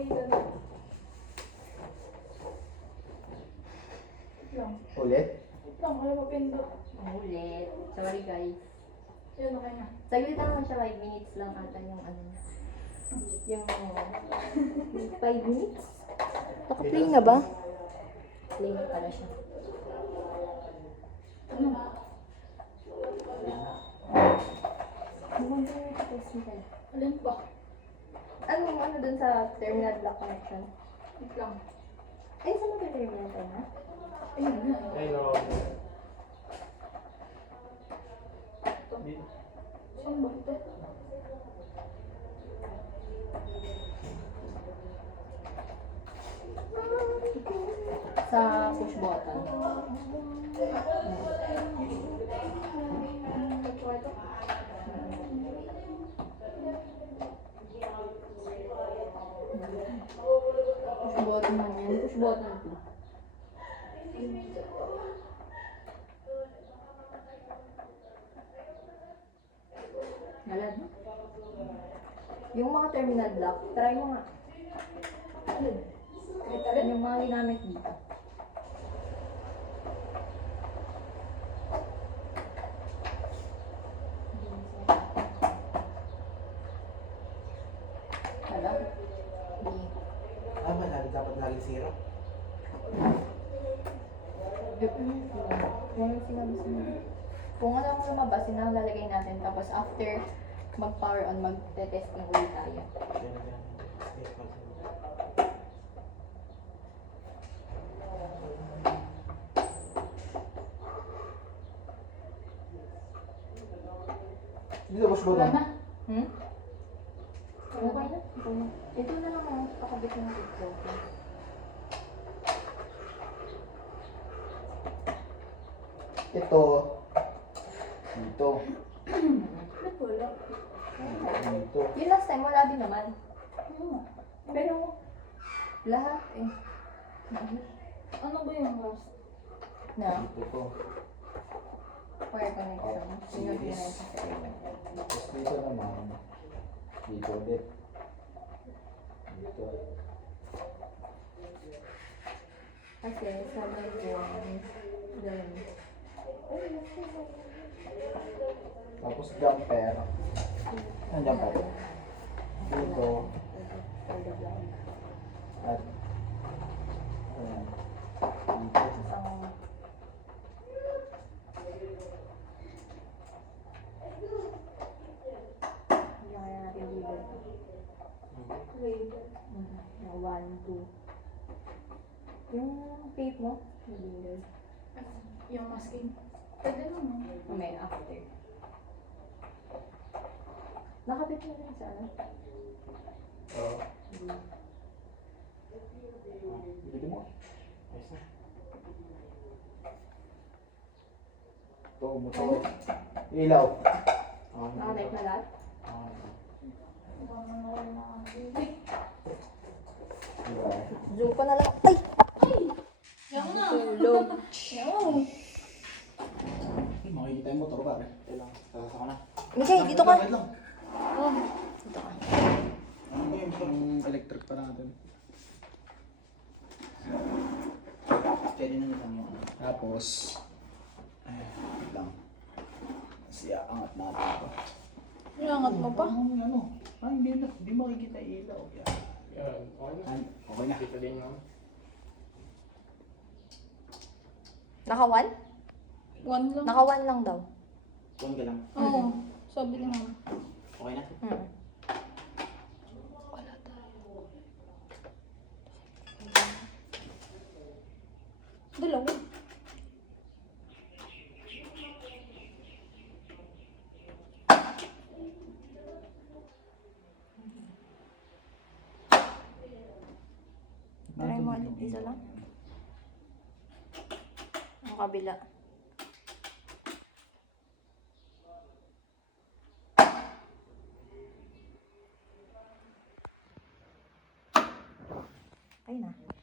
gamitan na. Lang. Ulit? Lang, wala pa pindot. Ulit. Sorry guys. Yan, okay na. Saglit lang naman siya, 5 minutes lang ata yung ano. Yung 5 minutes? Naka-play na ba? Play na pala siya. Ano? Maganda yung test mo tayo. Alin ba? Ano dun sa terminal block connection? Wait lang. Ay, saan mo ba terminal tayo na? Ayun na. Hello. Saan ba ito? Sa push button. Ito, ito. Push button man yan. Push button 2. Galad mo? Yung mga terminal block, try mo nga. Alin? Kahit alin? Yung mga ginamit dito. Wala. Hindi. Ah, malagi dapat lagi zero. Kung ano sinabi sa mga. Kung ano ang lumabas, yun ang lalagay natin. Tapos after mag-power on, mag-testing ulit tayo. Dito ba Wala siya na. Hmm? Okay na. Okay na. Ito na lang ang pakabit ng TikTok. Ito. Dito. Ba't wala? Dito. Yung last time, wala din naman. Ano? Pero, lahat eh. Ano ba yung last? Na, Dito to. wire connection. Sinunod na Series. sa area. Tapos dito naman. Dito ulit. Dito. Kasi, sabi ko, doon. Tapos jumper. Ang jumper. Dito. At ayan. Dito. Isang hindi kaya natin label to. Wait. Na 1, 2. Yung tape mo, label. Yung masking. Pwede naman. May after. Nakabit mo rin sa ano? Oo. Dito mo. Ayos na. Ito, motor. Ilaw. Ah, Nakabit na lahat? Ah, Ano na wala na ang diba? Zoom ko na lang. Ay! Yan na. Tulog. Yan. Makikita yung motor pare. Kailangan. Sasasa ka na. Mikay, dito ka. Wait lang. Oh. Dito ka. Ano ba yung electric pa natin? Pwede na lang yung ano. Tapos, wait lang. Siya, angat natin ito. Iangat mo pa? Ano? Ay, hindi makikita ilaw. Yan. Yan, okay na. Ay, okay na. Kita din naman. Naka 1? One lang. Naka 1 lang daw. Kuhan ka lang. Oo. Sabi ni mama. Okay na? Hmm. Dalawa. Try mo ulit. Isa lang. Ang kabila.